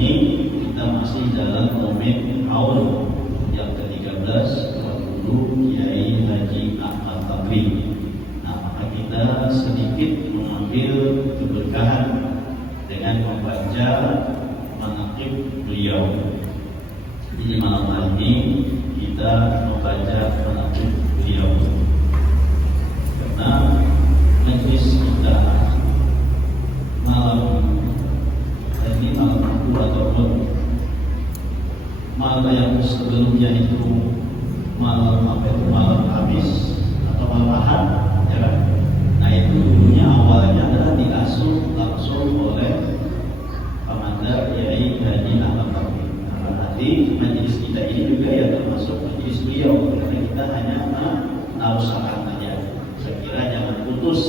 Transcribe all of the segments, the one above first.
ini kita masih dalam momen haul yang ke-13 Guru Kiai Haji Ahmad Bakri. Nah, maka kita sedikit mengambil keberkahan dengan membaca manaqib beliau. Jadi malam hari ini kita membaca manaqib beliau karena majlis kita malam ini malam Rabu ataupun malam yang sebelumnya itu malam Kamis atau malam Ahad, ya kan? Nah itu dulunya awalnya adalah diasuh langsung oleh Pamanda Kiai Haji Ahmad Bakri. Nah, nanti majelis kita ini juga ya termasuk majelis beliau, karena kita hanya menarusakan saja. Saya kira jangan putus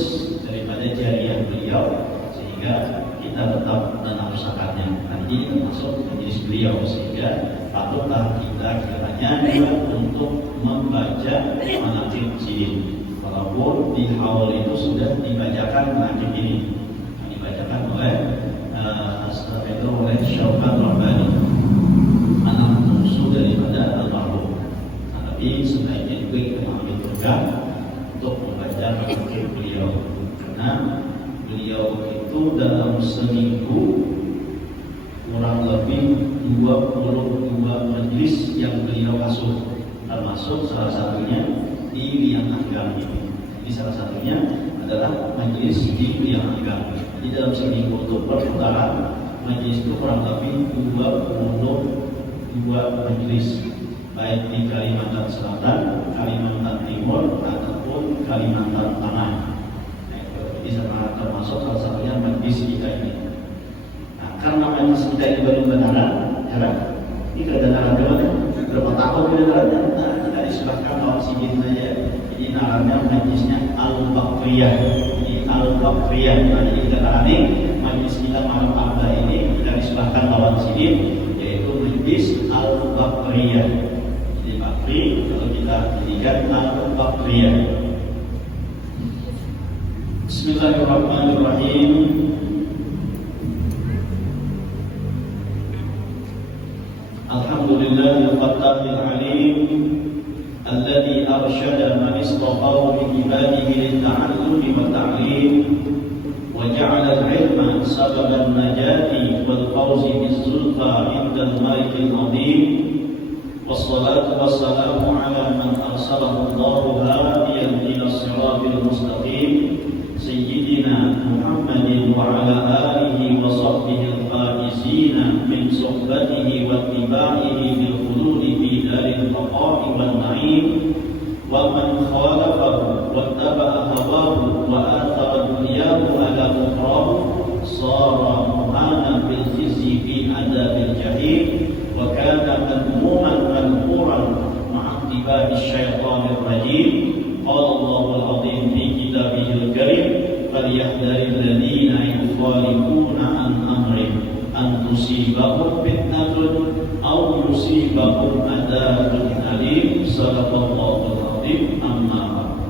daripada jariah beliau sehingga kita tetap menarusakannya. Nah ini termasuk majelis beliau sehingga patutlah kita kiranya juga untuk membaca manaqib sini. Walaupun di awal itu sudah dibacakan manaqib ini, dibacakan oleh Syaukan Rabbani, anak musuh daripada almarhum. Nah, tapi sebaiknya juga kita mengambil pegang untuk membaca manaqib beliau, karena beliau itu dalam seminggu kurang lebih 22 majelis yang beliau asuh, termasuk salah satunya di Liang Agam ini. Jadi salah satunya adalah majelis di Liang Agam. Jadi dalam seminggu untuk perputaran majelis itu kurang lebih 22 majelis, baik di Kalimantan Selatan, Kalimantan Timur ataupun Kalimantan Tengah. Nah, jadi termasuk salah satunya majelis kita ini. Nah, karena majelis kita ini baru kebenaran, ya, ini kebenaran berapa tahun kebenarannya? Nah, kita diserahkan lawan sidin saja. Jadi namanya majelisnya Al-Bakriyah. Jadi Al-Bakriyah. Nah, jadi kita tadi majelis kita malam Ahad ini kita diserahkan lawan sidin, yaitu majelis Al-Bakriyah. Jadi Bakri kalau kita jadikan Al-Bakriyah. Bismillahirrahmanirrahim. Alhamdulillahil Fattahil Alim alladzi arsyada man istaqaw bi ibadihi lit-ta'allumi wa ta'lim wa ja'ala al-'ilma sababan najati wal fawzi biz-zulfa 'inda al-malikil 'azim. Wassalatu wassalamu ala man arsalahu Allahu hadiyan ila as-siratil mustaqim sayyidina Muhammadin wa ala alihi wa sahbihi al-faizina min suhbatihi wa ittiba'ihi bil khuludi fi daril baqa'i wan na'im wa man khalafahu wa taba'a hawahu wa athara dunyahu ala ukhrahu sara muhana bil khizyi fi adabil jahim wa kana madmuman madhuran ma'a ittiba'i syaitanir rajim. Qala Allahul 'azim fi kitabihil karim falyahdharil ladzina yukhalifuna an amrihi an tusibahum fitnatun aw yusibahum adzabun alim. Shadaqallahul 'azim. Amma ba'd.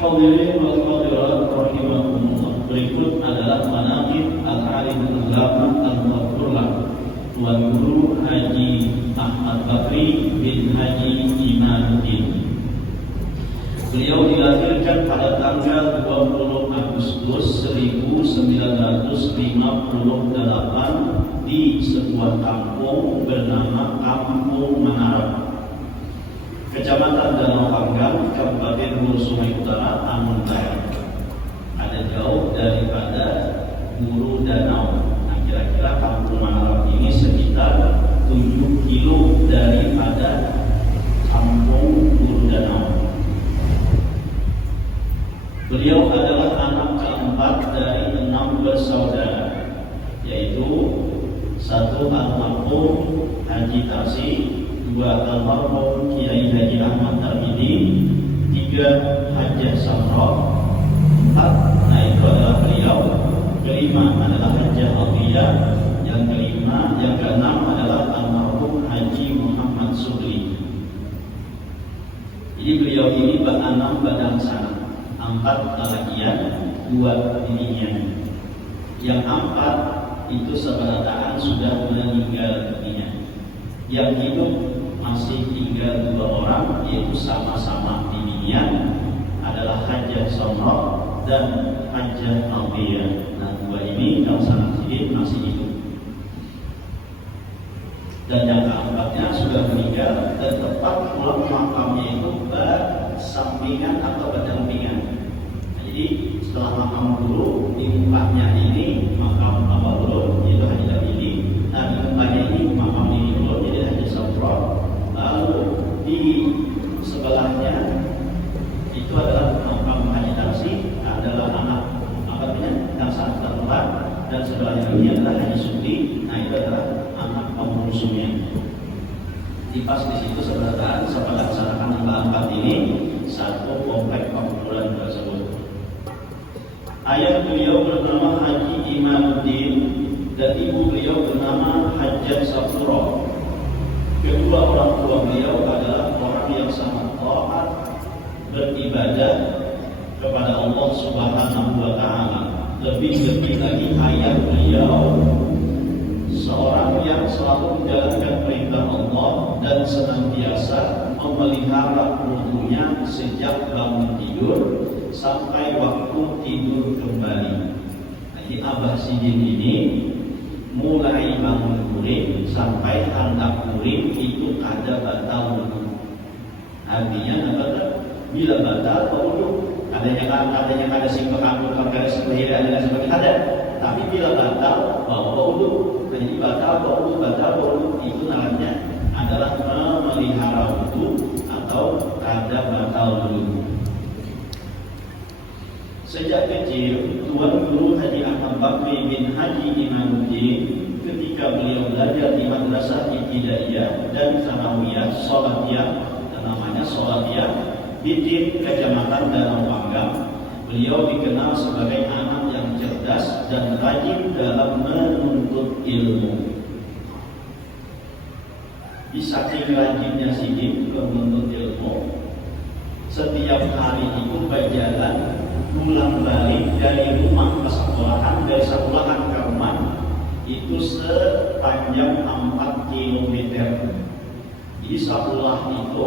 Hadirin wal hadirat rahimakumullah. Berikut adalah manaqib al-alim al-ulama al-muqarrab Tuan Guru Haji Ahmad Bakri bin Haji Imanuddin. Beliau dilahirkan pada tanggal 20 Agustus 1958 di sebuah kampung bernama Kampung Menara, Kecamatan Danau Panggang, Kabupaten Hulu Sungai Utara, Ambon Barat. Ada jauh daripada Hulu Danau. Nah, kira-kira Kampung Menara ini sekitar 7 kilo daripada Kampung Hulu Danau. Beliau adalah anak keempat dari 6 bersaudara, yaitu 1 almarhum Haji Tarsi, 2 almarhum Kiai Haji Ahmad Tarmidi, 3 Hajjah Samro, 4 nah itu adalah beliau, kelima adalah Hajjah Aliyah, yang kelima, yang keenam adalah almarhum Haji Muhammad Sugli. Jadi beliau ini beranam badang sana, 4 lelakian, 2 binian. Yang 4 itu seberataan sudah meninggal dunia. Yang hidup masih tinggal 2 orang, yaitu sama-sama di dunia, adalah Hajjah Somroh dan Hajjah Aliyah. Nah, 2 ini dalam sanad Sidin masih hidup. Dan yang keempatnya sudah meninggal, dan tepat pula makamnya itu bersampingan atau berdampingan. Nah, jadi setelah makam dulu, di mukanya ini makam apa dulu, yaitu Hajjah ini. Nah, di mukanya ini makam ini dulu, jadi Hajjah Somroh. Lalu di sebelahnya itu adalah makam Haji Tarsi, adalah anak angkatnya yang sangat terhormat, dan sebelahnya ini adalah Haji Sudi. Nah, itu adalah anak pengurusnya. Di pas di situ seberataan setelah laksanakan 4 ini satu komplek pengumpulan tersebut. Ayah beliau bernama Haji Imanuddin dan ibu beliau bernama Hajjah Safuro. Kedua orang tua beliau adalah orang yang sangat taat beribadah kepada Allah Subhanahu wa Ta'ala. Lebih-lebih lagi ayah beliau seorang yang selalu menjalankan perintah Allah dan senantiasa memelihara wudunya sejak bangun tidur sampai waktu tidur kembali. Jadi Abah Sidin ini mulai bangun kuring sampai handap kuring itu kada batal wudu. Artinya apa? Bila batal wudu, adanya kada simpang kada sebelahir ada sebagai ada. Tapi bila batal bawa wudu. Jadi batal wudu itu namanya adalah memelihara wudu atau kada batal wudu. Sejak kecil, Tuan Guru Haji Ahmad Bakri bin Haji Imanuddin ketika beliau belajar di Madrasah Ibtidaiyah dan Tsanawiyah Sholatiyah, namanya Sholatiyah, di Kecamatan Danau Panggang, beliau dikenal sebagai anak yang cerdas dan rajin dalam menuntut ilmu. Di saking rajinnya Sidin menuntut ilmu, setiap hari itu berjalan pulang balik dari rumah ke sekolahan, dari sekolahan ke rumah itu sepanjang 4 km. Jadi sekolah itu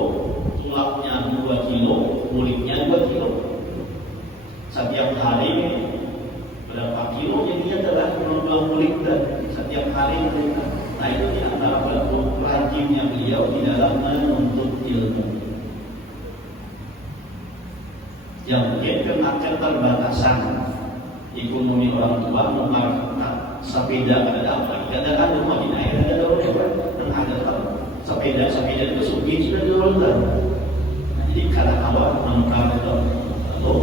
tulaknya 2 kilo, muliknya 2 kilo. Setiap hari berapa kilo jadinya adalah 20 liter setiap hari mereka. Nah, itu di antara bentuk rajinnya beliau di dalam menuntut ilmu. Yang mungkin kena keterbatasan ekonomi orang tua, mengarah sepeda ada rumah di daerah ada orang dan ada sepeda itu sudah diurutkan. Nah, jadi kalau awal menukar itu lalu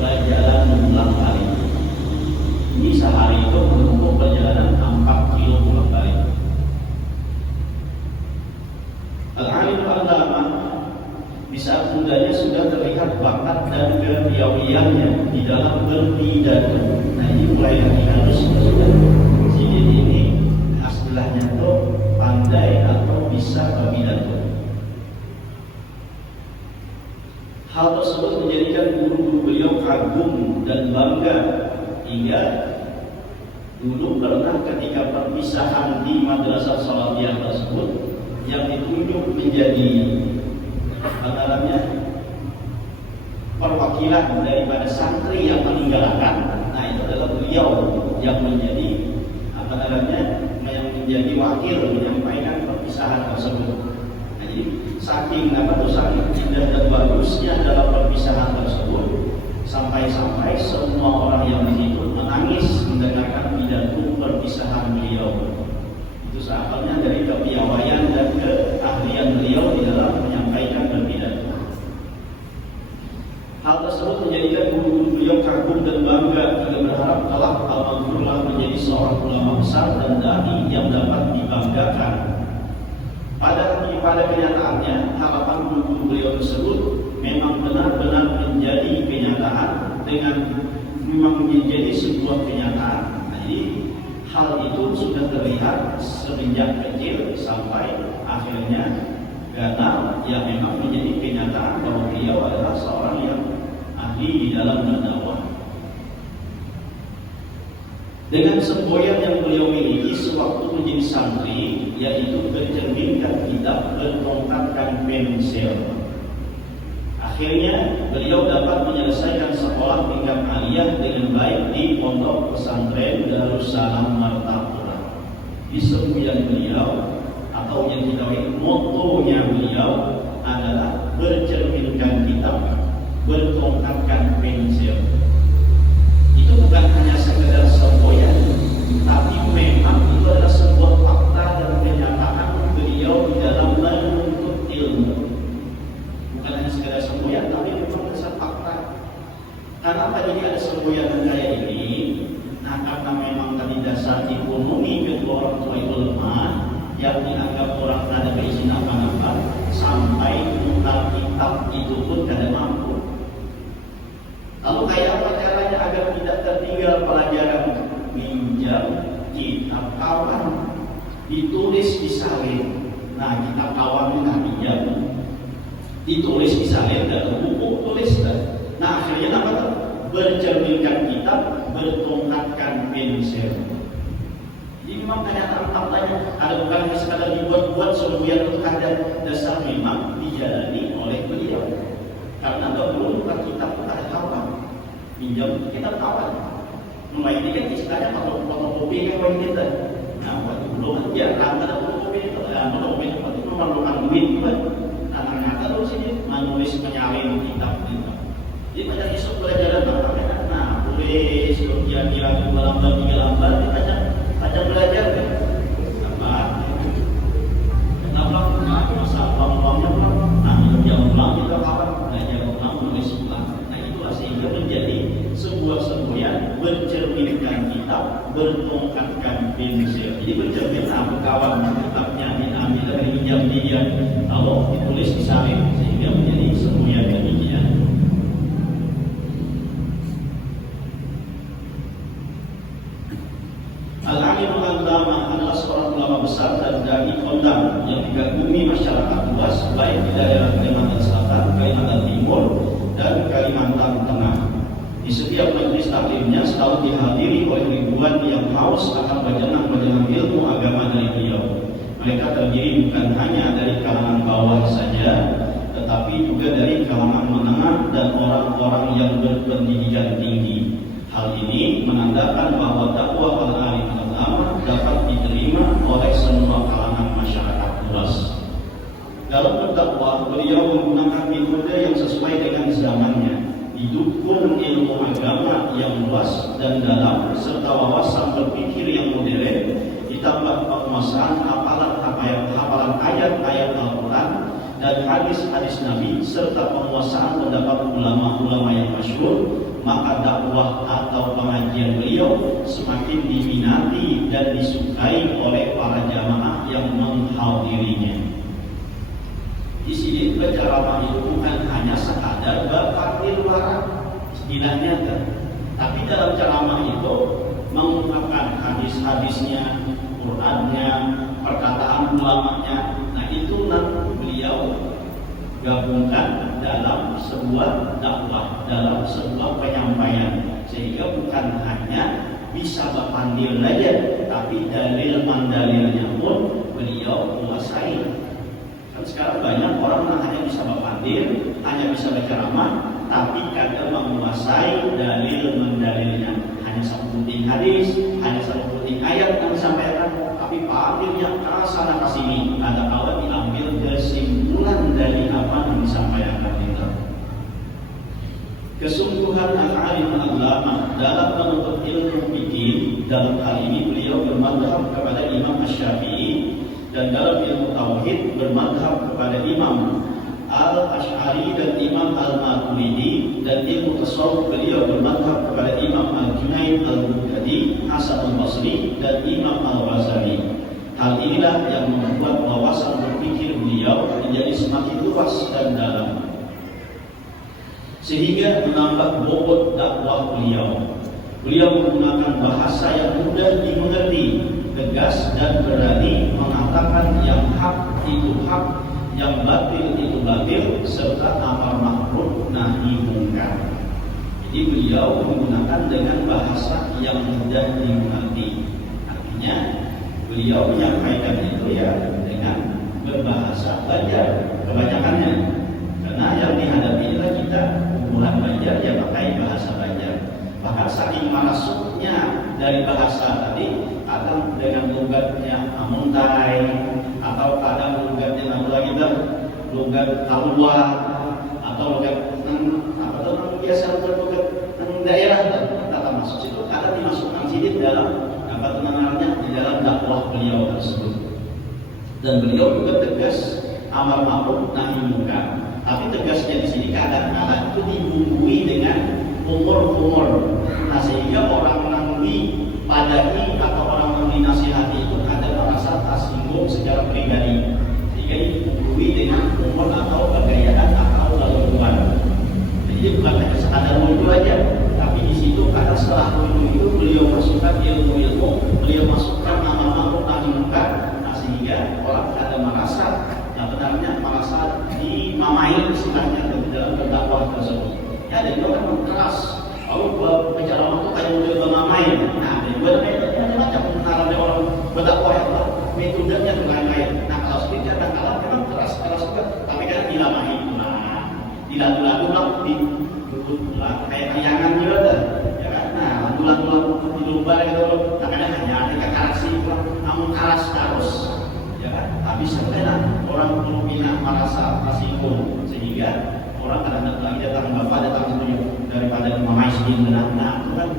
perjalanan pulang balik. Ini sehari itu menempuh perjalanan 4 kilo pulang balik. Al-alim al-ulama di saat mudanya sudah terlihat bakat dan kepiawaiannya di dalam berpidato. Nah, ini mulai lagi harus sudah Sidin ini istilahnya itu pandai atau bisa berpidato. Hal tersebut menjadikan guru-guru beliau kagum dan bangga hingga dulu pernah ketika perpisahan di Madrasah Sholatiyah tersebut yang ditunjuk menjadi perwakilan daripada santri yang meninggalkan, nah itu adalah beliau yang menjadi yang menjadi wakil menyampaikan perpisahan tersebut. Nah, jadi saking indah dan bagusnya dalam perpisahan tersebut sampai-sampai semua orang yang di situ menangis mendengarkan pidato perpisahan beliau. Itu sahabatnya dari kepiawaian dan keahlian beliau di dalam menyampaikan berpidato. Hal tersebut menjadikan guru-guru beliau kagum dan bangga hingga berharap kelak almarhumlah menjadi seorang ulama besar dan dai yang dapat dibanggakan. Pada kenyataannya harapan guru-guru beliau tersebut memang benar-benar menjadi kenyataan memang menjadi sebuah kenyataan. Jadi hal itu sudah terlihat semenjak kecil sampai akhirnya karena yang memang menjadi kenyataan bahwa beliau adalah seorang yang ahli di dalam berdakwah. Dengan semboyan yang beliau miliki sewaktu menjadi santri, yaitu bercerminkan kitab, bertongkatkan pensel. Akhirnya beliau dapat menyelesaikan sekolah tingkat aliyah dengan baik di pondok pesantren Darussalam Martapura. Di semboyan beliau atau yang kita motonya beliau adalah bercerminkan kitab, bertongkatkan pensel. Itu bukan hanya sekedar semboyan, tapi memang itu adalah sebuah fakta dan kenyataan beliau di dalam menuntut ilmu. Bukan hanya sekedar semboyan, tapi memang dasar fakta. Karena tadi ada semboyan kayak ini, nah karena memang tadi dasar ekonomi kedua orang tua itu lemah, yang dianggap orang ada berizin apa-apa, sampai menukar kitab itu pun tidak mampu. Lalu kayak apa caranya agar tidak tertinggal pelajaran? Minjam kitab kawan, ditulis disalin. Nah, kitab kawan ini pinjam, ditulis disalin dalam buku tulis. Nah, akhirnya apa? Bercerminkan kitab, bertongkatkan pensel. Jadi memang kenyataan faktanya ada bukan hanya sekadar dibuat-buat semboyan untuk ada dasar memang dijalani oleh beliau. Karena belum bukan kitab itu ada kawan, pinjam kitab kawan. Mulai ini kan istilahnya fotokopi kawan kita. Nah, waktu belum aja kan ada fotokopi itu, fotokopi itu memerlukan duit kan. Nah, ternyata lu sini menulis menyalin kitab itu. Jadi banyak isu pelajaran apa? Nah, tulis kira-kira 2 lembar 3 lembar kita belajar kan? Apa? Kenapa? Nah, masa ulang-ulangnya ulang. Nah, yang ulang kita kawan. Nah, itulah sehingga menjadi sebuah semboyan bercerminkan kitab, bertongkatkan pensel. Jadi bercerminkan kawan kitabnya ambil dari pinjam dia, kalau ditulis disalin sehingga menjadi semboyan demikian. Al-Alimul Allama adalah seorang ulama besar dan dai kondang yang dikagumi masyarakat luas baik di daerah Kalimantan Selatan, Kalimantan Timur, dan Kalimantan Tengah. Di setiap majelis taklimnya selalu dihadiri oleh ribuan yang haus akan bajangan-bajangan ilmu agama dari beliau. Mereka terdiri bukan hanya dari kalangan bawah saja, tetapi juga dari kalangan menengah dan orang-orang yang berpendidikan tinggi. Hal ini menandakan bahwa dakwah al-alim al-ulama dapat diterima oleh semua kalangan masyarakat luas. Dalam berdakwah, beliau menggunakan metode yang sesuai dengan zamannya, didukung ilmu agama yang luas dan dalam, serta wawasan berpikir yang modern, ditambah penguasaan hafalan ayat-ayat Al-Quran dan hadis-hadis Nabi, serta penguasaan pendapat ulama-ulama yang masyhur, maka dakwah atau pengajian beliau semakin diminati dan disukai oleh para jamaah yang menghadirinya. Di sini penceramah itu bukan hanya sekadar bertakdir warak istilahnya kan, tapi dalam ceramah itu mengungkapkan hadis-hadisnya, Qurannya, perkataan ulamanya. Nah, itu nanti beliau gabungkan dalam sebuah dakwah, dalam sebuah penyampaian, sehingga bukan hanya bisa berpandil saja, tapi dalil mandalilnya pun beliau menguasai. Kan sekarang banyak orang yang hanya bisa berpandil, hanya bisa berceramah, tapi kadang menguasai dalil mandalilnya. Hanya sebutin hadis, hanya sebutin ayat yang disampaikan, tapi pandilnya ke sana ke sini. Ada kalau diambil kesimpulan dari apa yang disampaikan itu. Kesungguhan al-alim al-ulama dalam menuntut ilmu fikih, dalam hal ini beliau bermadhab kepada Imam Asy-Syafi'i, dan dalam ilmu tauhid bermadhab kepada Imam Al-Asy'ari dan Imam Al-Maturidi, dan ilmu tasawuf beliau bermadhab kepada Imam Al-Junaid Al-Baghdadi, Hasan Al-Basri, dan Imam Al-Ghazali. Hal inilah yang membuat wawasan berpikir beliau menjadi semakin luas dan dalam, sehingga menambah bobot dakwah beliau. Beliau menggunakan bahasa yang mudah dimengerti, tegas dan berani mengatakan yang hak itu hak, yang batil itu batil, serta amar ma'ruf nahi munkar. Jadi beliau menggunakan dengan bahasa yang mudah dimengerti. Artinya beliau menyampaikan itu ya dengan berbahasa Banjar kebanyakannya. Karena yang dihadapi adalah kita kumpulan Banjar yang pakai bahasa Banjar. Bahkan saking marasuknya dari bahasa tadi, kadang dengan logatnya Amuntai, atau kadang logatnya apa lagi tuh, logat Kalua, atau logat apa tuh biasa logat daerah kata masuk situ, kadang dimasukkan sini dalam apa tuh namanya di dalam dakwah beliau tersebut. Dan beliau juga tegas amar ma'ruf nahi munkar. Tapi tegasnya di sini kadang-kadang itu dibumbui dengan umur. Nah, sehingga orang padai atau orang dinasihati itu ada merasa tersinggung secara pribadi. Sehingga dibumbui dengan umur atau kegayaan atau laluan. Jadi bukan hanya sekadar wudhu aja, tapi di situ karena setelah wudhu itu beliau masukkan ilmu-ilmu, beliau masukkan amar ma'ruf nahi munkar. Sehingga orang ada merasa yang benarnya merasa dimamai istilahnya dalam berdakwah tersebut. Ya, ada juga kan keras. Kalau bicara itu kayak udah memamai. Nah, ada juga macam caranya orang berdakwah itu metodenya tuh lain-lain. Nah, kalau speaker dan kalah memang keras juga, tapi kan dilamai. Nah, dilagu-lagu lah kayak tayangan juga ada. Ya kan? Nah, lagu-lagu di lumbar gitu. Nah, kadang hanya ada kekaraksi itu, namun keras terus. Tapi sebenarnya orang pembina merasa tersinggung sehingga orang kadang-kadang lagi datang bapak datang itu daripada dimamai sedih benar. Nah itu kan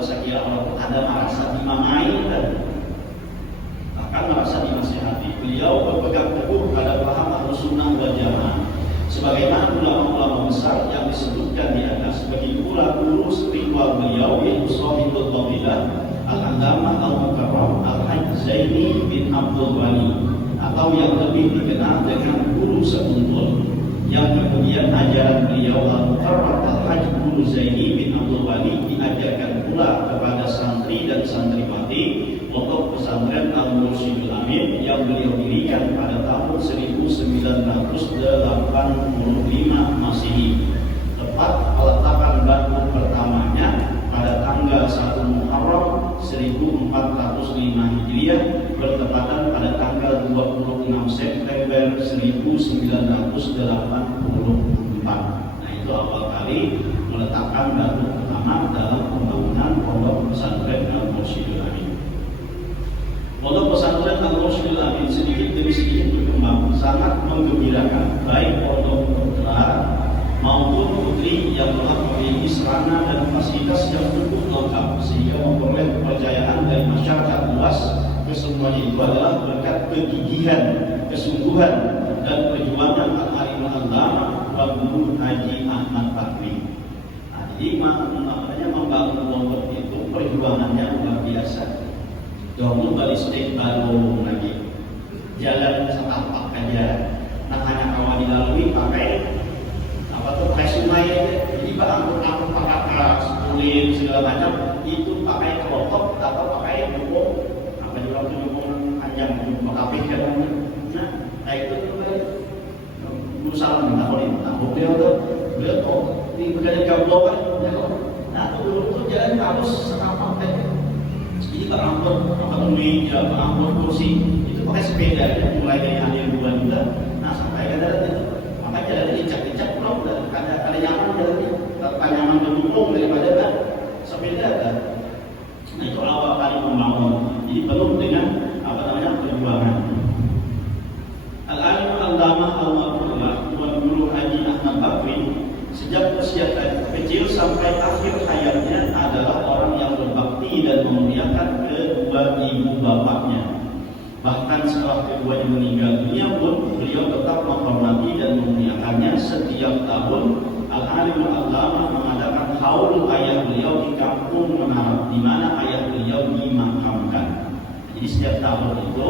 sekira orang pun ada merasa dimamai dan bahkan merasa dinasihati. Beliau berpegang teguh pada paham Ahlussunnah wal Jamaah sebagaimana ulama-ulama besar yang disebutkan di atas. Bagi pula guru spiritual beliau yaitu Shahibul Fadilah Al-Allamah Al-Mukarram Al-Hajj Zaini bin Abdul Wali, atau yang lebih dikenal dengan Guru Sekuntul, yang kemudian ajaran beliau Al-Mukarram Al-Hajj Guru Zaini bin Abdul Wali diajarkan pula kepada santri dan santriwati untuk pesantren Al-Mursyidul Amin yang beliau dirikan pada tahun 1985 Masehi. Tepat peletakan batu pertamanya pada tanggal 1 Muharram 1405 Hijriah bertepatan pada tanggal 26 September 1984. Nah, itu awal kali meletakkan batu pertama dalam pembangunan pondok pesantren Al-Mursyidul Amin. Pondok pesantren Al-Mursyidul Amin sedikit demi sedikit berkembang, sangat menggembirakan baik pondok putra maupun putri yang telah memiliki sarana dan fasilitas yang cukup lengkap sehingga memperoleh kepercayaan dari masyarakat luas. Kesemuanya itu adalah berkat kegigihan, kesungguhan dan perjuangan al-alim al-allama wa Guru Haji Ahmad Bakri. Nah, jadi maknanya membangun pondok itu perjuangannya luar biasa. Dahulu balistik baru lagi jalan setapak aja, nah hanya kalau dilalui pakai pakai sungai, jadi angkut pakai keras, kulit segala macam itu pakai kelotok atau pakai jukung, apa juga itu jukung panjang, jukung kapih kan? Nah itu berusaha menahun dia tuh di bagian gablok kan? Nah itu dulu tuh jalan halus setapak aja. Jadi berangkut meja, berangkut kursi itu pakai sepeda, mulai dari hadir 2 juta, nah sampai ke darat itu. Maka jalan dicak-dicak pulau ada nyaman jalannya, tanpa nyaman berdukung daripada kan sepeda kan. Nah itu awal kali membangun. Jadi belum dengan perjuangan. Al-Alim Al-Allamah Al-Mukarram Tuan Guru Haji Ahmad Bakri sejak usia kecil sampai akhir hayatnya adalah orang yang berbakti dan memuliakan kedua ibu bapaknya. Bahkan setelah keduanya meninggal dunia pun beliau tetap menghormati dan memuliakannya. Setiap tahun Al-Alim Al-Allamah mengadakan haul ayah beliau di kampung Menara, di mana ayah beliau dimakamkan. Jadi setiap tahun itu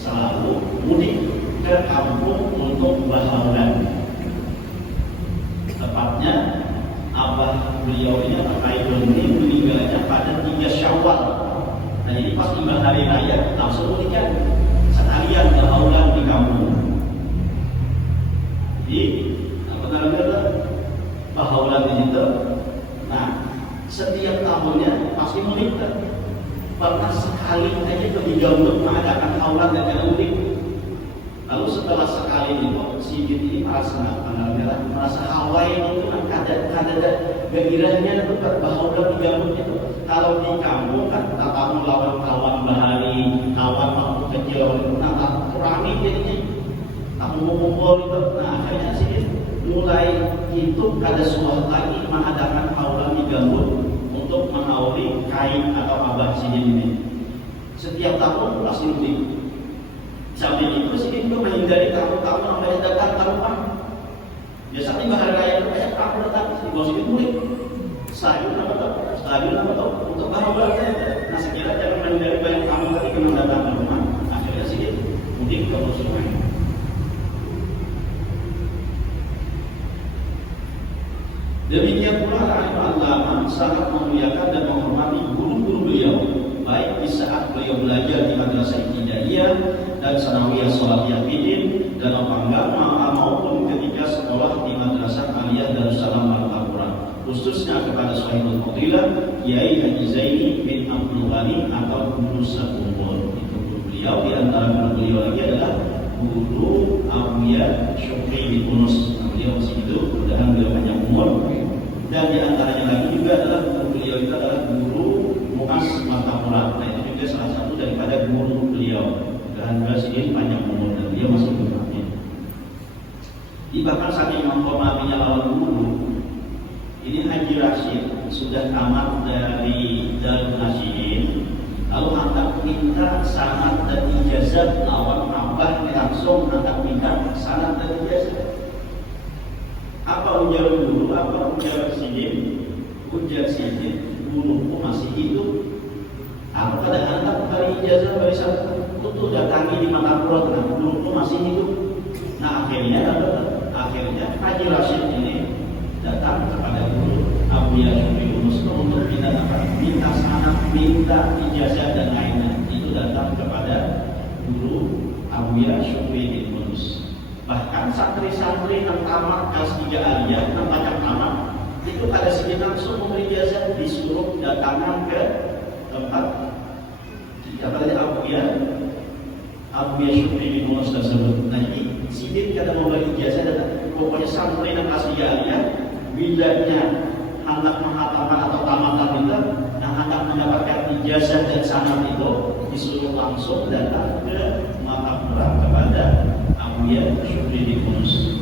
selalu mudik ke kampung untuk berhaulan. Tepatnya abah beliau ini Al-Aidoni meninggalnya pada 3 Syawal. Nah jadi pas tiba hari raya langsung mudik sekalian berhaulan di kampung. Jadi apa namanya berhaulan di situ tahunnya pasti mudik kan? Pernah sekali aja ketika untuk mengadakan aurat dan karena mudik. Lalu setelah sekali itu si Jin ini merasa Hawaii itu kan ada gairahnya tempat bahwa di gambut itu. Kalau di kampung kan tamu lawan kawan bahari, kawan waktu kecil lawan kurangin jadinya. Tamu ngumpul itu. Nah akhirnya sih mulai itu ada suatu lagi mengadakan aurat di gambut untuk mengauri kain atau abah si Jin ini. Setiap tahun pasti mudik. Sampai itu sih itu menghindari tamu-tamu sampai datang ke rumah. Biasanya bahari raya itu banyak tamu datang di bawah sini mudik. Stadion apa tuh untuk bahaya. Nah sekiranya jangan menghindari banyak tamu ketika datang ke rumah. Akhirnya sih mudik ke musuhnya. Demikian pula alim ulama sangat memuliakan dan menghormati guru-guru beliau, baik di saat beliau belajar di madrasah ibtidaiyah dan sanawiyah Salafiyah Bidin dan Opangga maupun ketika sekolah di madrasah aliyah Darussalam Al-Quran, khususnya kepada Sahibul Fadilah Kiai Haji Zaini bin Abdul Ghani atau Guru Sakumbul. Itu guru beliau. Di antara guru beliau lagi adalah Guru Abuya Syukri bin Yunus. Beliau masih hidup, mudah-mudahan beliau panjang umur. Dan di antaranya lagi juga adalah guru beliau itu adalah Guru Muas Matapura. Nah itu juga salah satu daripada guru beliau. Dan Presiden panjang umur dan dia masih berhati. Bahkan saking menghormatinya lawan guru, ini Haji Rashid sudah tamat dari Darul Nasyidin, lalu hendak minta sanad dan ijazah lawan abah langsung hendak minta sanad dan ijazah. Apa ujar guru? Apa ujar Sidin? Ujar Sidin, guruku masih hidup. Aku pada hendak dari ijazah dari satu untuk datangi di Matapura, nah guruku masih hidup. Nah akhirnya Haji Rashid ini datang kepada guru Abuya Syukri Yunus untuk minta sanad, minta ijazah dan lainnya. Itu datang kepada guru Abuya Syukri Yunus. Bahkan santri-santri yang tamat kelas 3 aliyah, yang banyak tamat, itu pada sini langsung memberi ijazah, disuruh datangan ke tempat Abuya Syukri bin Yunus tersebut. Nah ini Sidin kada memberi ijazah dan pokoknya santri yang kelas 3 aliyah bilanya hendak mengatakan atau tamatan itu, nah hendak mendapatkan ijazah dan sanad itu disuruh langsung datang ke Matapura kepada Abuya Syukri bin Yunus.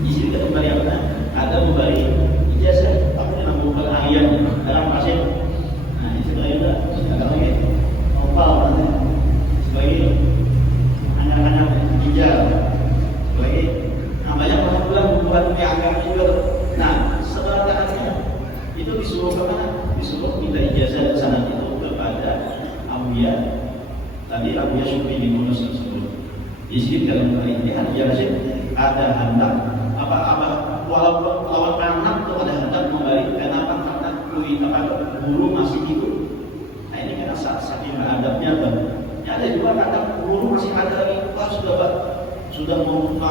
Di sini kita memberi apa? Ada memberi ijazah, tapi dengan bukan aliyah dalam pasien. Nah itu juga ada lagi opal sebagai anak-anak hijau, sebagai banyak orang bilang buat agama juga. Nah setelah taatnya itu disuruh ke mana? Disuruh minta ijazah dan sanad itu kepada Abuya Syukri bin Yunus tersebut. Di sini dalam kali ini ada hendak walaupun lawan anak itu ada hendak membalik kenapa karena guru masih hidup. Nah ini karena saking adabnya kan. Ada juga kadang guru masih ada lagi, sudah membuka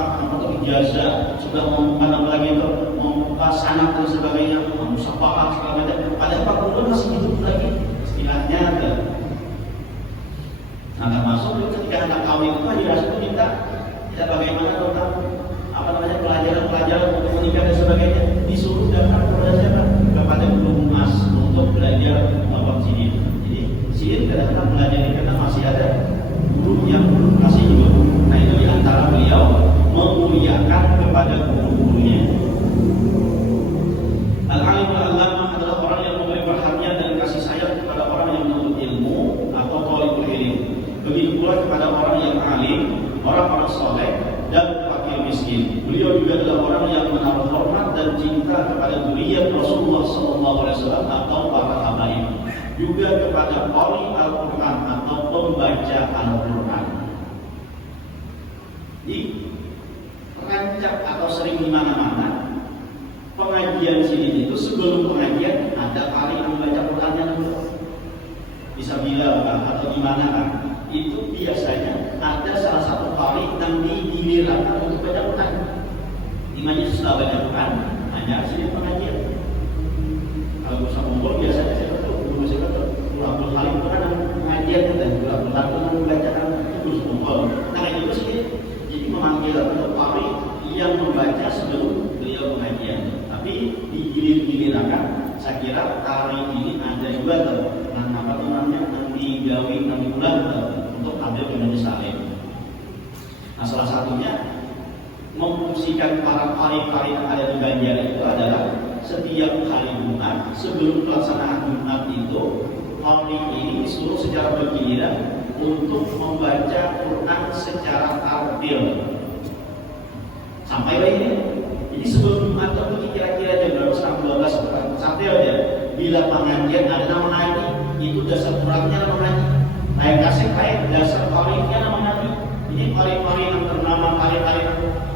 ijazah, sudah membuka apa lagi itu, membuka sanad dan sebagainya, musafahah segala macam. Padahal Pak Guru masih hidup lagi, istilahnya ada. Nah termasuk ketika anak kawin itu Haji Rashid itu minta tidak bagaimana tentang pelajaran untuk menikah dan sebagainya, disuruh datang kepada siapa? Kepada guru Mas untuk belajar tentang sini. Jadi sini kadang-kadang belajar karena masih ada guru yang masih hidup. Nah itu diantara beliau memuliakan kepada guru-gurunya. Al-alimul allamah adalah orang yang memberi perhatian dan kasih sayang kepada orang yang menuntut ilmu atau thalibul ilm. Begitu pula kepada orang yang alim, orang-orang soleh dan fakir miskin. Beliau juga adalah orang yang menaruh hormat dan cinta kepada zuriyat Rasulullah SAW atau para habaib. Juga kepada qari Al-Quran atau pembaca Al-Quran. Di rancak atau sering di mana-mana pengajian sini itu sebelum pengajian ada qari yang membaca Qurannya dulu. Bisa bilang atau di mana kan? Itu biasanya ada salah satu qari yang didirikan untuk baca Quran. Di majelis setelah baca Quran hanya sini pengajian. Kalau bersama umur biasanya bertemu membacakan itu kumpul. Nah itu sih, jadi memanggil untuk pari yang membaca sebelum beliau pengajian. Tapi di giliran saya kira hari ini ada juga tuh, apa namanya, nanti gawe 6 bulan untuk ambil ke majelis salim. Nah salah satunya memfungsikan para pari-pari yang ada di Banjar itu adalah setiap hari Jumat sebelum pelaksanaan Jumat itu pari ini disuruh secara bergiliran untuk membaca Quran secara tartil sampai ini. Jadi sebelum Jumat itu kira-kira jam berapa, setengah 12 sampai aja. Bila pengajian ada nama ngaji, itu dasar Qurannya nama ngaji. Kayak kasih kayak dasar paringnya nama ngaji. Ini pari-pari yang ternama, pari-pari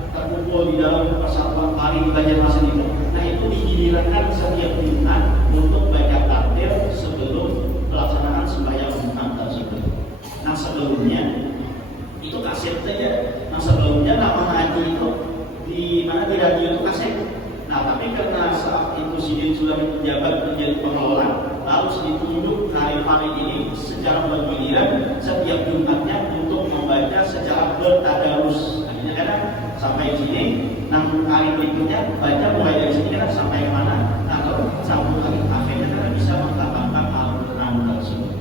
terkumpul di dalam persatuan pari di Banjarmasin itu. Nah itu digilirankan setiap Jumat untuk baca tartil sebelum pelaksanaan sembahyang Jumat tersebut. Nah sebelumnya itu kaset saja. Nah sebelumnya nama ngaji itu di mana di radio itu kaset. Nah tapi karena saat itu Sidin sudah menjabat menjadi pengelola, harus ditunjuk hari pari ini secara bergiliran setiap Jumatnya untuk membaca secara bertadarus. Akhirnya kan sampai sini, nah hari berikutnya baca mulai dari sini kan sampai kemana? Nah kalau sambung lagi akhirnya kan bisa mengatakan Al-Quran tersebut.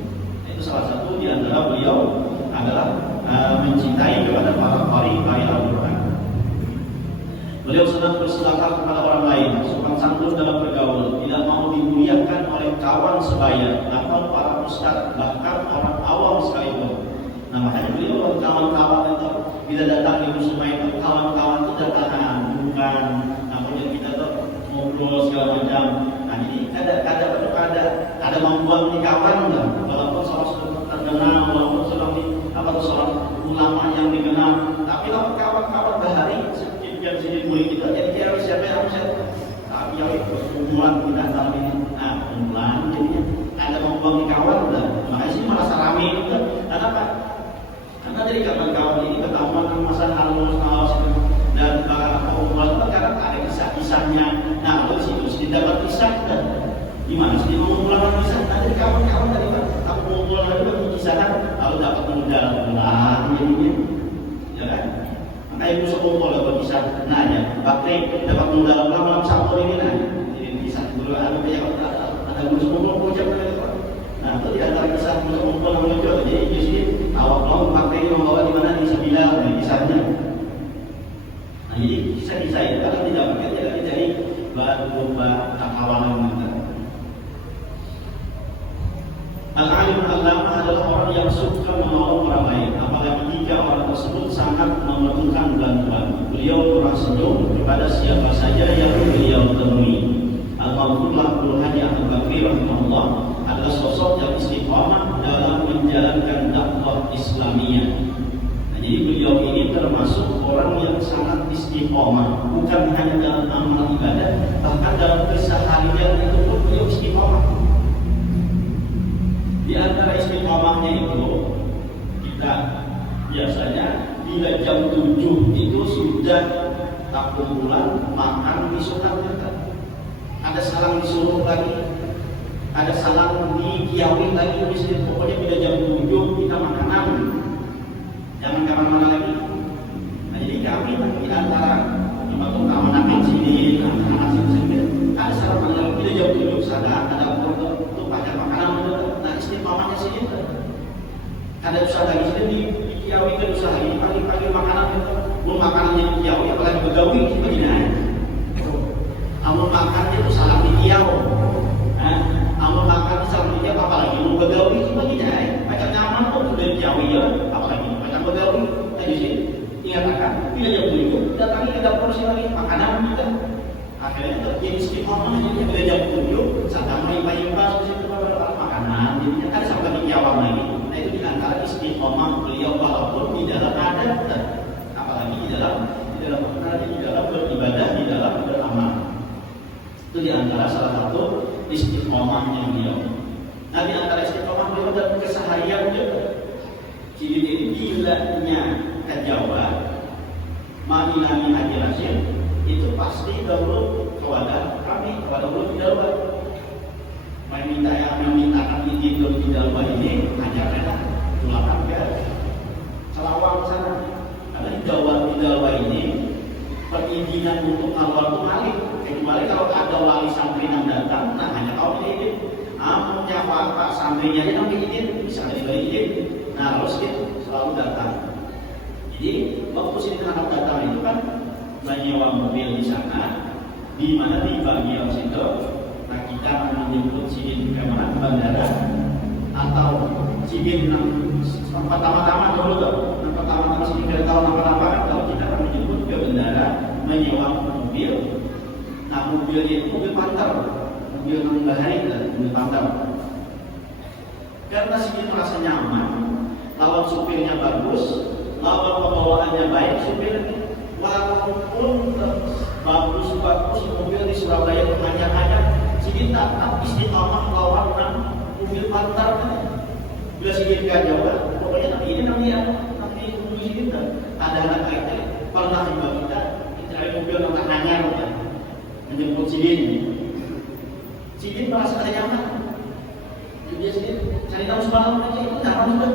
Itu salah satu di antara beliau adalah mencintai kepada para pari-pari Al-Quran. Beliau senang bersedekah kepada orang lain, sopan santun dalam bergaul, tidak mau dimuliakan oleh kawan sebaya atau para ustadz, bahkan orang awam sekalipun. Nah makanya beliau kawan-kawan itu bila datang di musola itu, kawan-kawan itu datang bukan namanya kita tuh ngobrol segala macam. Nah jadi ada membuat kawan enggak? Walaupun seorang terkenal, walaupun seorang ulama yang dikenal, tapi kalau kawan-kawan bahari yang sini murid kita jadi cewek siapa yang harus tapi yang pertemuan kita tahun ini, nah pertemuan jadinya ada membuang kawan udah, makanya sih merasa rame itu kan. Kenapa? Karena dari kawan-kawan ini ketahuan masa halus dan para pertemuan itu kadang ada kisah-kisahnya. Nah lalu situ dapat kisah dan gimana sih mengumpulkan kisah? Nah dari kawan-kawan tadi kan, aku mengumpulkan lagi bagi kisah kan, lalu dapat modal pulang jadinya, ya kan? Kayak musuh kumpul atau bisa nanya, pakai dapat modal malam satu ini nah, jadi bisa dulu ada musuh kumpul punya itu. Nah itu di antara kisah musuh kumpul yang muncul. Jadi justru awak long pakai membawa di mana di Sebilang, kisahnya. Nah jadi kisah-kisah itu kalau tidak pakai tidak jadi bahan lomba kawanan kita. Al-alim al-alama adalah orang yang suka menolong orang lain, apalagi jika orang tersebut sangat memerlukan bantuan. Beliau murah senyum kepada siapa saja yang beliau temui. Al-Mawfudlah Abdul Haji Ahmad Bakri rahimahullah adalah sosok yang istiqamah dalam menjalankan dakwah Islamiyah. Nah, jadi beliau ini termasuk orang yang sangat istiqamah, bukan hanya dalam amal ibadah, bahkan dalam keseharian itu pun beliau istiqamah. Di antara istiqomahnya itu kita biasanya bila jam 7 itu sudah tak kumpulan makan di Sultan Berkat. Ada salang disuruh lagi, ada salang di Kiawi lagi, misalnya pokoknya bila jam 7 kita makanan, jangan kemana-mana lagi. Nah jadi kami di antara kawan-kawan sini, anak-anak sini, ada salang lagi bila jam 7 ada untuk pakai makanan. Istiqomahnya sini ada usaha lagi sini di Kiawi kan usaha ini pagi-pagi makanan itu mau makanannya di Kiawi apalagi begawi begini amun makannya itu salah di Kiawi amun makan di salah di Kiawi apalagi mau begawi begini macam nyaman tuh sudah di Kiawi ya apalagi macam begawi di sini ingat akan bila jam 7 datangi ke dapur sini lagi makanan kita akhirnya terjadi istiqomah jadi bila jam 7 sadar main-main makanan jadinya ada sampai di Kiawang lagi. Nah itu di antara istiqomah beliau walaupun di dalam adat apalagi di dalam beribadah, di dalam beramal. Itu di antara salah satu istiqomahnya beliau. Nah di antara istiqomah beliau dan keseharian juga. Jadi ini bilanya ke Jawa, Madinah Haji Rasyid itu pasti dahulu kepada kami, kepada dulu di Jawa. Memintakan izin dulu di Jawa ini hanya karena ulama sana. Karena di Jawa ini perizinan untuk keluar itu malik. Kecuali kalau ada wali santri yang datang, nah hanya kau ini punya pak santrinya aja namanya izin, bisa diberi izin. Nah harus gitu selalu datang. Jadi waktu sini anak datang itu kan menyewa mobil di sana, di mana di bagian situ. Nah kita akan menjemput sidin ke mana, ke bandara atau sidin pertama-tama dulu tuh. Nah pertama-tama sidin kita tahu apa-apa kan, kalau kita akan menjemput ke bandara menyewa mobil. Nah mobilnya itu mobil pantar, mobil bahari, mobil pantar. Karena sidin merasa nyaman, lawan supirnya bagus, lawan pembawaannya baik, supir walaupun bagus mobil di Surabaya hanya sidin tetap istiqomah lawan mobil pantar. Bila sidin ke Jawa, pokoknya nanti ini nanti sidin ada anak kita pernah juga kita cari mobil nanti hanya menjemput sidin. Sidin merasa nyaman. Dia sidin cari tahu semalam aja itu nyaman juga.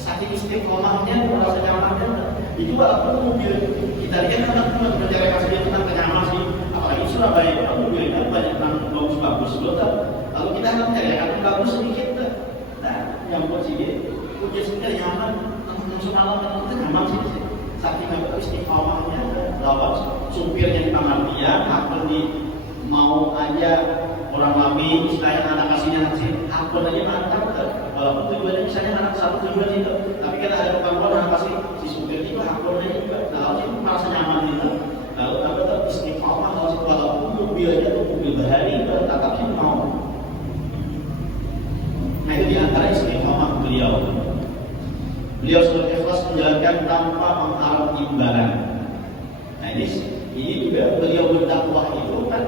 Saking istiqomahnya merasa nyaman itu walaupun mobil kita lihat kan cuma berbicara kasih tentang kenyaman sih, apalagi Surabaya itu mobilnya banyak yang bagus-bagus loh. Kalau kita kan cari yang bagus sedikit, nah yang buat sih punya sendiri nyaman, langsung semalam itu nyaman sih. Saking istiqomahnya, lawan supirnya di pengertian, akun di mau aja orang lain istilahnya anak kasihnya hasil, akun aja mantap. Walaupun tujuannya misalnya anak satu tujuan itu, tapi kan ada kemampuan anak kasih si supir itu akunnya juga. Nah, itu merasa nyaman itu. Lalu tetap istiqomah walaupun mobilnya itu mobil bahari, tetap sih mau. Nah itu diantara istiqomah beliau. Beliau sudah ikhlas menjalankan tanpa mengharap imbalan. Nah ini juga beliau berdakwah itu kan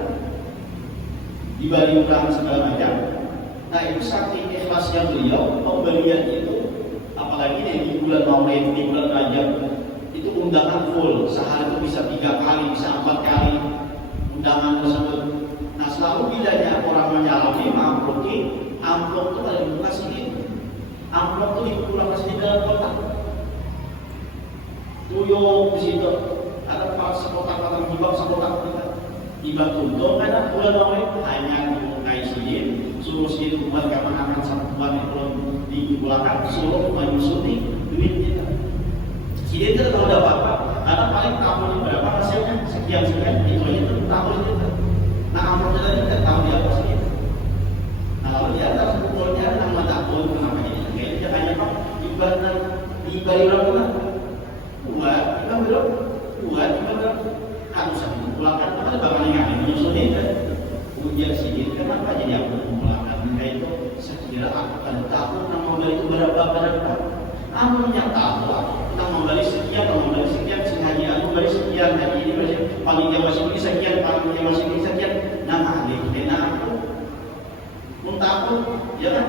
dibalik utang segala macam. Nah itu saking ikhlasnya beliau, pembelian itu apalagi di bulan Maulid, di bulan Rajab itu undangan full, sehari itu bisa 3 kali, bisa 4 kali undangan tersebut. Nah selalu bedanya orang menyalami amplop itu ada di muka sini, amplop itu dipulangkan di dalam kotak, tuyuk di situ ada sekotak-kotak hibah tuntung karena bulan Maulid hanya dimukai sidin. Suruh si umat kapan akan satuan yang belum dipulangkan, suruh menyusuri duit kita. Sidin itu kalau ada apa-apa, karena paling tahun berapa hasilnya sekian itu aja itu tahun itu. Nah amplopnya tadi kita tahu di atas itu. Nah lalu di atas ukurnya nama tahun kenapa ini? Kayaknya hanya pak ibadah berapa? Buat harus dipulangkan kepada bapak yang menyusuri kan. Ujian sidin kenapa jadi aku memulangkan mereka itu sekira aku akan tahu tentang membeli itu berapa amalnya tahu kita membeli sekian sengaja aku beli sekian hari ini paling dia masih ini sekian paling dia masih ini sekian nah aku pun takut ya kan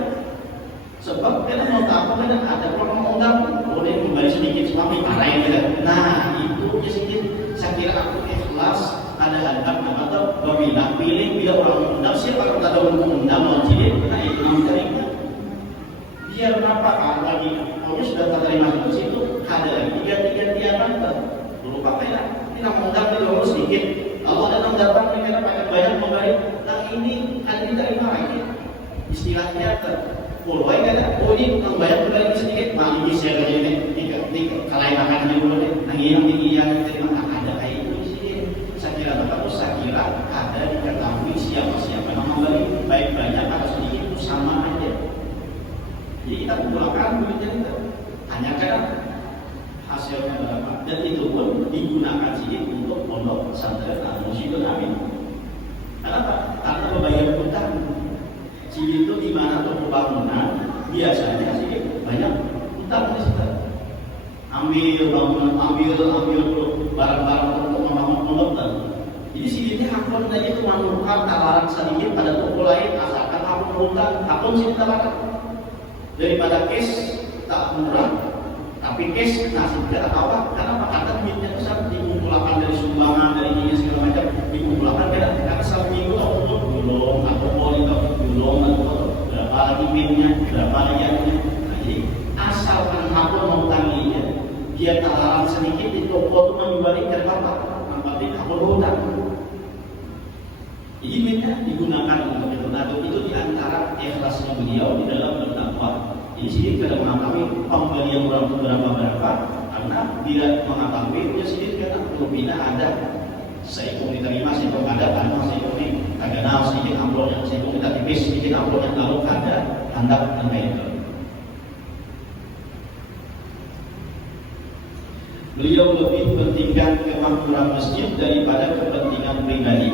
sebab kita mau takut kan ada undang boleh membeli sedikit suami marahin kita nah itu ya sedikit saya kira aku ikhlas ada hadap atau babila pilih bila orang mengundang siapa kalau ada orang mengundang masjid nah itu diterima biar kenapa kan lagi pokoknya sudah terima itu situ ada lagi tiga dulu pakai lah kita mengundang di dulu sedikit kalau ada yang datang mereka pakai banyak memberi nah ini ada diterima lagi istilahnya puluh kan ini yang banyak memberi sedikit malah ini saya kerja ini kalian makan dulu deh nah ini yang tinggi yang diterima ada kayak itu saya kira ada diketahui siapa-siapa yang memberi baik banyak atau sedikit itu sama aja. Jadi kita kumpulkan duitnya itu hanya karena hasilnya berapa dan itu pun digunakan sedikit untuk pondok pesantren Al-Musyidun Amin. Kenapa? Karena membayar utang. Sedikit itu di mana untuk pembangunan biasanya sedikit banyak utang di situ. Ambil bangunan, ambil barang-barang untuk membangun pondok dan jadi sidinnya akun aja itu manukar tawaran sedikit pada toko lain asalkan akun berutang akun sidin tawaran daripada cash tak murah tapi cash nasib tidak apa karena karena duitnya itu sangat dikumpulkan dari sumbangan dari ini segala macam dikumpulkan karena satu minggu atau belum atau politik belum atau berapa lagi minnya berapa lagi jadi asalkan akun mau tanginya dia tawaran sedikit di toko itu membalikan apa? Membalikan hutang. Jadi mereka digunakan untuk itu. Nah, itu diantara ikhlasnya beliau di dalam berdakwah. Jadi sini tidak mengetahui pembelian orang itu berapa karena bila mengetahui dia sendiri karena rupina ada saya pun diterima, saya pun ada tanah, saya pun agak kenal sedikit amplopnya, saya pun minta tipis sedikit amplopnya lalu ada tanda itu. Beliau lebih pentingkan kemakmuran masjid daripada kepentingan pribadi.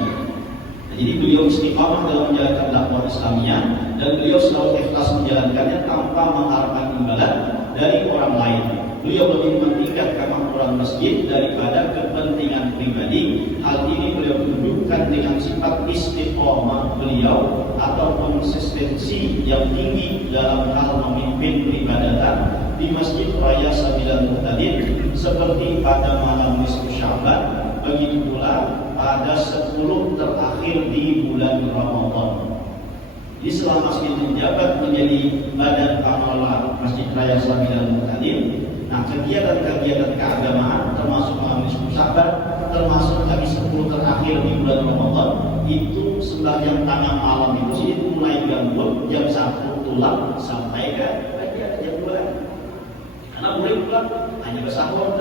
Jadi beliau istiqamah dalam menjalankan dakwah Islamiyah dan beliau selalu ikhlas menjalankannya tanpa mengharapkan imbalan dari orang lain. Beliau lebih mementingkan kemakmuran masjid daripada kepentingan pribadi. Hal ini beliau tunjukkan dengan sifat istiqamah beliau atau konsistensi yang tinggi dalam hal memimpin peribadatan di Masjid Raya Sabilal Muhtadin seperti pada malam nisfu Sya'ban. Begitu pula pada 10 terakhir di bulan Ramadan. Jadi selama masjid menjabat menjadi badan pengelola Masjid Raya Sabilal Muhtadin, nah kegiatan-kegiatan keagamaan termasuk malam nisfu Sya'ban, termasuk lagi 10 terakhir di bulan Ramadan, itu sembahyang tengah malam itu mulai gambut jam 1 tulang sampai ke jam 2. Karena boleh pulang hanya bersahur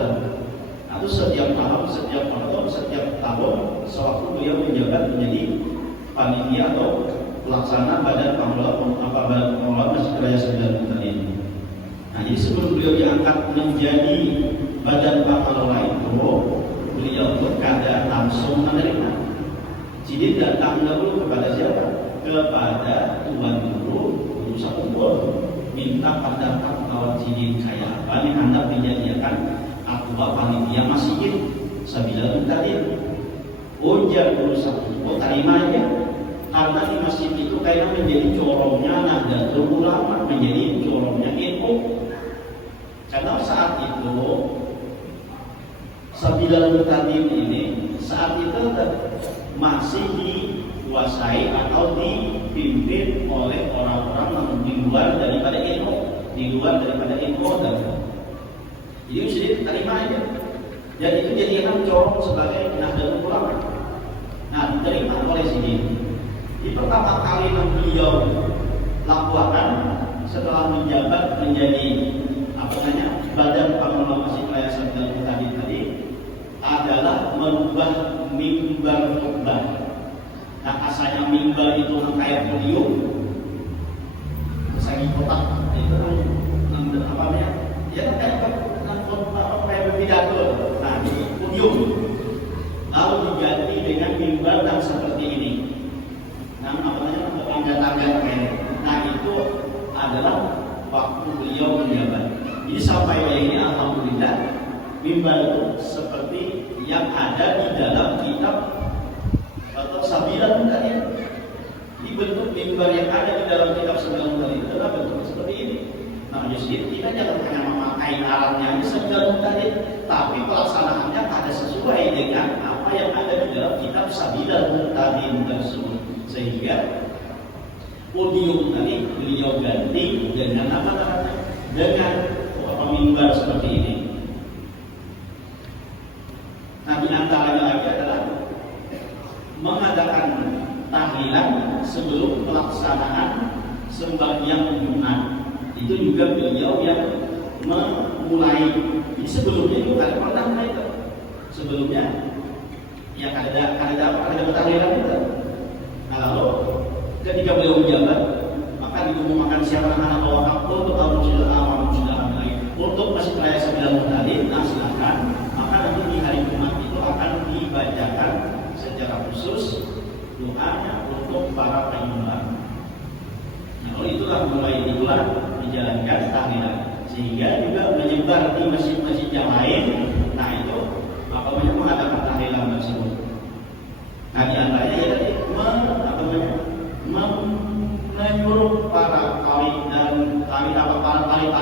atau setiap malam, setiap Ramadan, setiap tahun sewaktu beliau menjabat menjadi panitia atau pelaksana badan pengelola Masjid Raya Sabilal Muhtadin. Nah, jadi sebelum beliau diangkat menjadi badan pengelola itu, beliau berkada langsung menerima. Jadi datang dahulu kepada siapa? Kepada Tuan Guru Sakumpul, minta pendapat kawan Sidin kayak apa yang hendak dijadikan ketua panitia masjid Sabilal Muhtadin. Ujar Guru Sakumpul terima aja, karena di masjid itu kayaknya menjadi corongnya Nahdlatul Ulama, menjadi corongnya NU. Karena saat itu Sabilal Muhtadin ini saat itu masih dikuasai atau dipimpin oleh orang-orang yang di luar daripada NU, jadi sendiri terima aja. Dan itu jadikan corong sebagai Nahdlatul Ulama. Nah, diterima oleh sini. Di pertama kali yang beliau lakukan setelah menjabat menjadi badan pengelola Masjid Raya Sabilal Muhtadin tadi adalah merubah mimbar khutbah. Nah, asalnya mimbar itu kayak podium, segi kotak itu apa namanya? Ya kayak pidato. Nah, di podium. Lalu diganti dengan mimbar dan seperti ini. Nah, apa namanya? Tangga-tangga kayak. Nah, itu adalah waktu beliau menjabat. Jadi sampai hari ini alhamdulillah mimbar itu seperti yang ada di dalam kitab atau Sabilal Muhtadin. Di bentuk mimbar yang ada di dalam kitab Sabilal Muhtadin itu adalah bentuk seperti ini. Nah, jadi kita jangan hanya memakai alatnya di Sabilal Muhtadin, tapi pelaksanaannya ada sesuai dengan apa yang ada di dalam kitab Sabilal Muhtadin tersebut. Sehingga podium tadi beliau ganti dengan apa namanya? Dengan mimbar seperti ini. Nah, di antaranya lagi adalah mengadakan tahlilan sebelum pelaksanaan sembahyang Jumat. Itu juga beliau yang memulai. Jadi sebelumnya juga ada pernah itu. Sebelumnya ya ada tahlilan itu. Nah, lalu ketika beliau menjabat, maka diumumkan siapa anak Allah untuk untuk Masjid Raya Sabilal Muhtadin. Nah, silakan. Maka nanti di hari Jumat itu akan dibacakan secara khusus doanya untuk para penyembah. Nah, itulah mulai dijalankan tahlilan, sehingga juga menyebar di masjid-masjid yang lain. Nah, itu mengadakan tahlilan tersebut. Nah, di antaranya ya tadi menyuruh para kali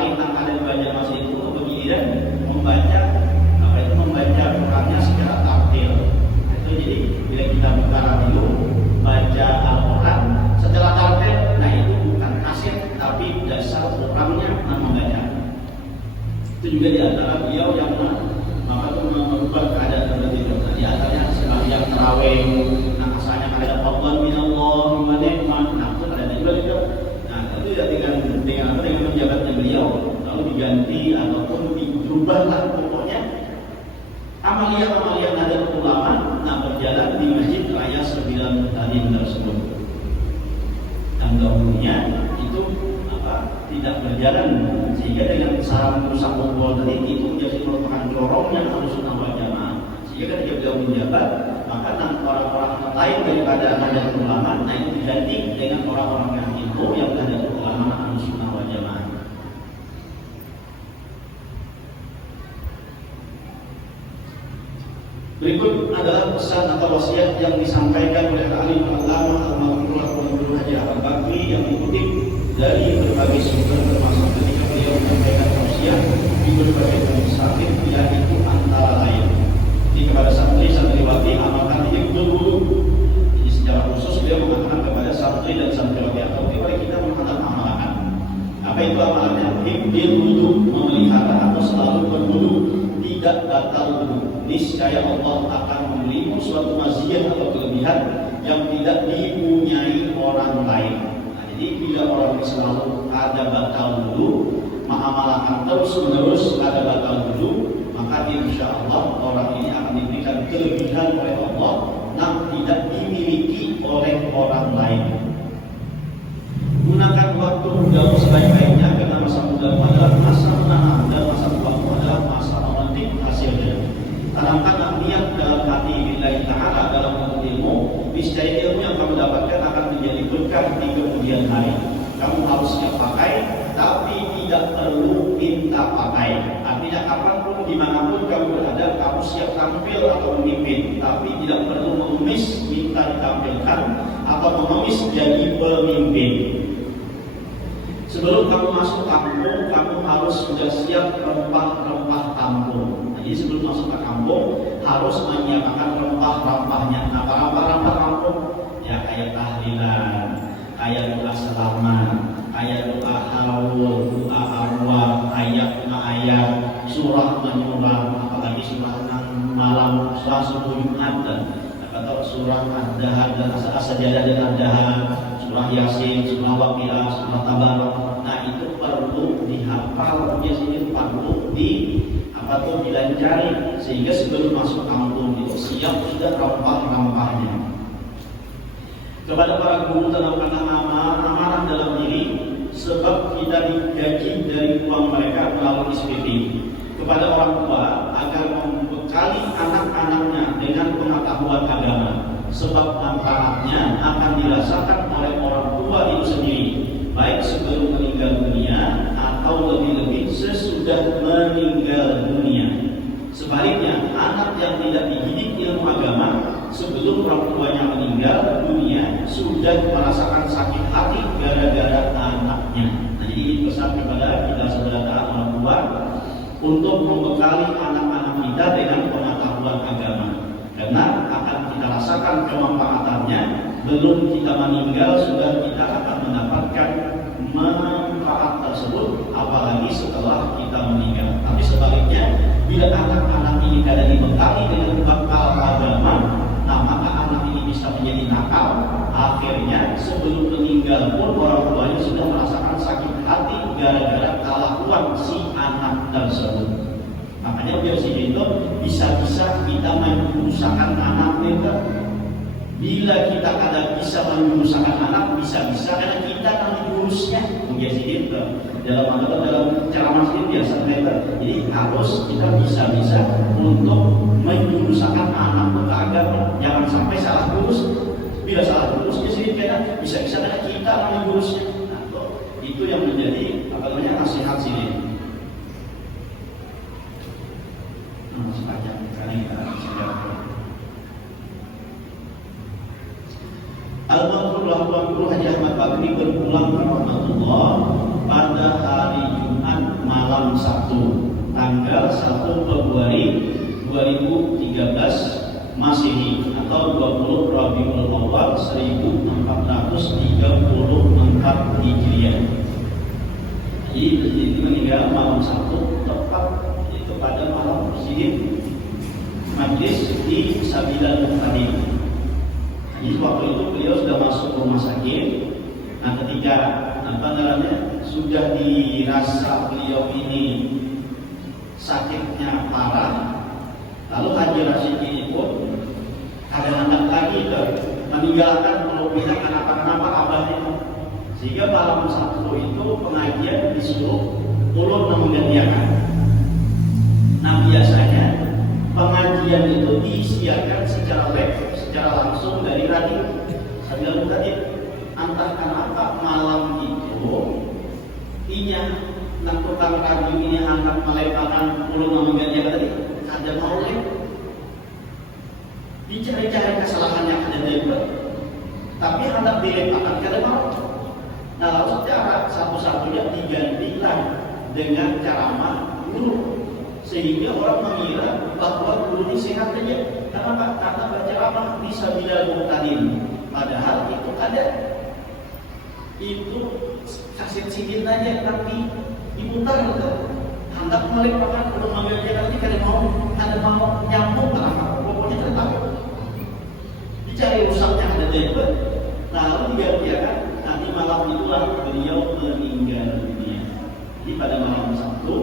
yang ada di Banjarmasin itu untuk begini dan membaca Qurannya secara tartil. Itu jadi bila kita buka radio baca Al-Quran secara tartil, nah itu bukan kaset tapi dasar orangnya membaca. Itu Itu juga di antara beliau yang maka itu merubah keadaan seperti itu. Di antaranya sebagai yang terawih, nah asalnya ada Allah minallah gimana, nah itu ada juga itu. Nah itu ya dengan menjabatnya beliau lalu diganti ataupun dirubahlah pokoknya amalia ada ulama nah berjalan di Masjid Raya 9 Tahrim tersebut. Dan dahulunya itu tidak berjalan sehingga dengan saran rusak kumpul tadi itu menjadi merupakan dorongnya Ahlussunnah wal Jamaah. Sehingga ketika beliau menjabat maka orang-orang lain daripada Nahdlatul Ulama nah itu diganti dengan orang-orang yang itu yang Nahdlatul Ulama Ahlussunnah wal Jamaah. Berikut adalah pesan atau wasiat yang disampaikan oleh alim Allamah Al-Maghfurullah Haji Ahmad Bakri yang dikutip dari berbagai sumber termasuk ketika beliau menyampaikan wasiat di berbagai majelis tidak itu antara lain. Jadi kepada santriwati amalkan hifdzul wudu. Jadi secara khusus beliau mengatakan kepada santri dan santriwati atau kepada kita mengatakan amalan. Apa itu amalannya? Hifdzul wudu, memelihara atau selalu berwudu, tidak batal wudu. Niscaya Allah akan memberimu suatu maziyah atau kelebihan yang tidak dipunyai orang lain. Jadi bila orang selalu ada batal wudu, mengamalkan terus-menerus ada batal wudu, maka insya Allah orang ini akan diberikan kelebihan oleh Allah yang tidak dimiliki oleh orang lain. Gunakan waktu mudamu sebaik-baiknya karena masa muda adalah masa menahan dan masa tuamu adalah masa memetik hasilnya. Tanamkan niat dalam hati billahi ta'ala dalam ilmu, niscaya ilmu yang kamu dapatkan akan menjadi berkah di kemudian hari. Kamu harus siap pakai, tapi tidak perlu minta pakai. Artinya kapanpun, dimanapun kamu berada, kamu siap tampil atau memimpin, tapi tidak perlu mengemis minta ditampilkan atau mengemis jadi pemimpin. Sebelum kamu masuk kampung, kamu harus sudah siap rempah-rempah kampung. Jadi sebelum masuk ke kampung harus menyiapkan rempah-rempahnya. Nah, rempah-rempah kampung ya kayak tahlilan, kayak doa selamat, kayak doa haul, doa arwah, ayat, surah menyurah, apalagi surah malam, surah subuh Jumat atau surah ad-dahar dan as-sajadah dan ad-dahar, surah yasin, surah waqiah, surah tabarak. Nah itu perlu dihafal, biasanya perlu dilancari sehingga sebelum masuk kampung itu siap sudah rempah-rempahnya. Kepada para guru tanamkan amanah dalam diri sebab kita digaji dari uang mereka melalui SPP. Kepada orang tua agar membekali anak-anaknya dengan pengetahuan agama sebab manfaatnya akan dirasakan oleh orang tua itu sendiri baik sebelum meninggal dunia atau lebih-lebih sesudah meninggal dunia. Sebaliknya, anak yang tidak dididik ilmu agama sebelum orang tuanya meninggal dunia sudah merasakan sakit hati gara-gara anaknya. Nah, jadi pesan kepada kita saudara orang tua untuk membekali anak-anak kita dengan pengetahuan agama, karena akan kita rasakan kemanfaatannya belum kita meninggal sudah kita akan mendapatkan manfaat tersebut apalagi setelah kita meninggal. Tapi sebaliknya, bila anak-anak ini tidak dibekali dengan bekal agama, nah maka anak ini bisa menjadi nakal. Akhirnya sebelum meninggal pun orang tuanya sudah merasakan sakit hati gara-gara kelakuan si anak tersebut. Makanya biasanya itu bisa-bisa kita menjuruskan anak kita. Bila kita ada bisa menjuruskan anak, bisa-bisa karena kita nanti jurusnya. Biasanya itu dalam ceramah ini biasa kita. Jadi harus kita bisa-bisa untuk menjuruskan anak ke agama. Jangan sampai salah jurus. Bila salah jurus biasanya kita bisa-bisa karena kita nanti jurusnya. Nah, itu yang menjadi nasihat sini. Sepanjang karena kita sedang Al-Maghfurullah Tuan Haji Ahmad Bakri berpulang ke rahmatullah pada hari Jumat malam Sabtu tanggal 1 Februari 2013 Masehi atau 20 Rabiul Awal 1434 Hijriah. Jadi presiden itu meninggal malam Sabtu tepat itu pada malam presiden majlis di Sabilan Muqtadim. Jadi waktu itu beliau sudah masuk rumah sakit. Nah ketika sudah dirasa beliau ini sakitnya parah, lalu Haji Rashid ini pun kadang-kadang lagi meninggalkan pihak anak-anak abahnya, sehingga malam Sabtu itu pengajian disuruh ulun menggantikan. Nah biasanya pengajian itu disiarkan secara live, secara langsung dari radio Sabilan Muqtadim. Entah kenapa malam itu tukang radio ini angkat meleparkan ulun menggantikan tadi ada maulid, dicari-cari kesalahan yang ada dari itu, tapi hendak dileparkan kada mau. Nah lalu cara satu-satunya digantikan dengan ceramah guru, sehingga orang mengira bahwa guru ini sehat saja. Kenapa? Karena berceramah di Sabilan Muqtadim, padahal itu ada itu kaset sidin aja, tapi diputar gitu. Hendak meleparkan untuk mengambil jalan ini kada mau nyambung karena pokoknya tidak tahu. Dicari rusaknya ada juga. Nah lalu digantikan. Nanti malam itulah beliau meninggal dunia. Jadi pada malam Sabtu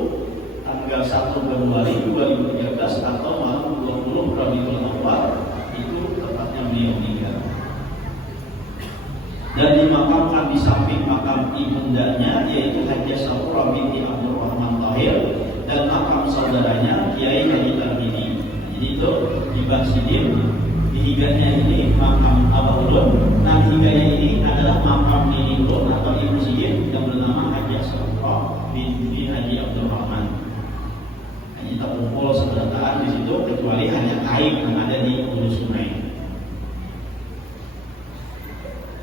tanggal 1 Februari 2013 atau malam 20 Rabiul Awal itu tepatnya beliau meninggal. Dan dimakamkan di samping makam ibundanya yaitu Haji Safura binti Abdul Rahman Tahir dan makam saudaranya Kiai Haji Tarmidi. Jadi itu di Basidin higanya ini makam Abah Ulun. Nah higanya ini adalah makam Nini Ulun atau Ibu Sidin yang bernama Haji Safura binti Haji Abdul Rahman. Hanya tak kumpul sebenarnya di situ kecuali hanya kain yang ada di Hulu Sungai.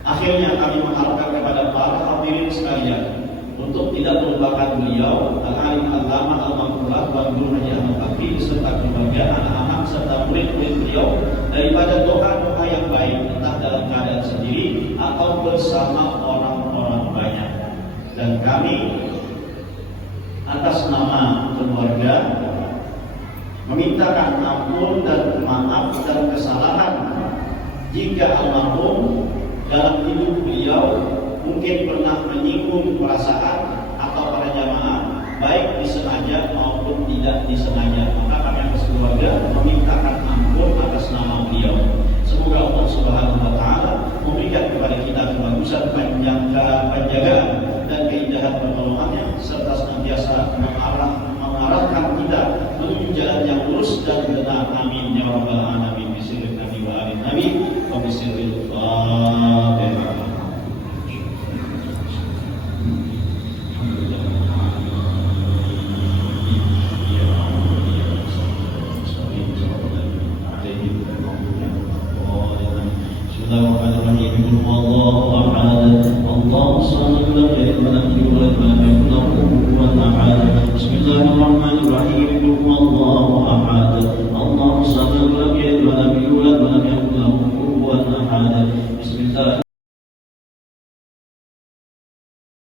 Akhirnya kami mengharapkan kepada para hadirin sekalian untuk tidak melupakan beliau Al-Alim Al-Lama Al-Maghfurah Tuan Guru Haji Ahmad Bakri beserta keluarga, anak-anak serta murid-murid beliau daripada doa-doa yang baik entah dalam keadaan sendiri atau bersama orang-orang banyak. Dan kami atas nama keluarga memintakan ampun dan maaf dan kesalahan jika almarhum dalam hidup beliau mungkin pernah menyinggung perasaan atau para jamaah baik disengaja maupun tidak disengaja. Maka kami atas keluarga memintakan ampun atas nama beliau. Semoga Allah Subhanahu wa taala memberikan kepada kita kebagusan penjagaan dan keindahan pertolongannya serta senantiasa mengarahkan kita menuju jalan yang lurus dan benar. Amin ya rabbal alamin. Bismillahirrahmanirrahim wa alin nabi wa bismillahirrahmanirrahim. Bismillahirrahmanirrahim.